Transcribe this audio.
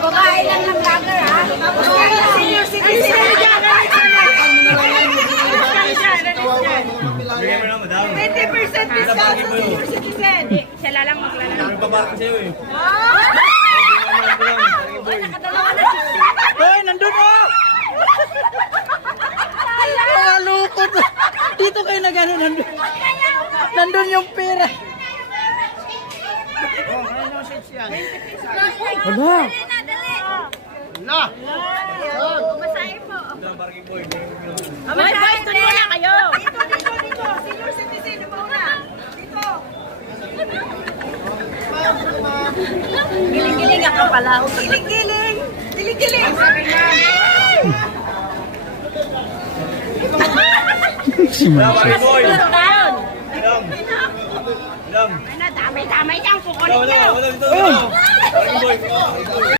Babae lang ng vlogger, ha? Senior citizen. Bigyan mo na, madam. 20% discount sa senior citizen. Siya lang maglalaro. May babaki sa'yo eh. Hoy, nandun o! Mga lukot. Dito kayo na gano'n, nandun. Nandun yung pera. Aba. Na! Masahe po. Parking boy. Masahe, ito muna kayo. Dito. Senior citizen, muna. Dito. Giling-giling ako pala. Giling-giling. Giling-giling. Parking boy. Madam. Madam. Damay-damay yan. Kukulit Wala, niyo. wala dito. Parking boy.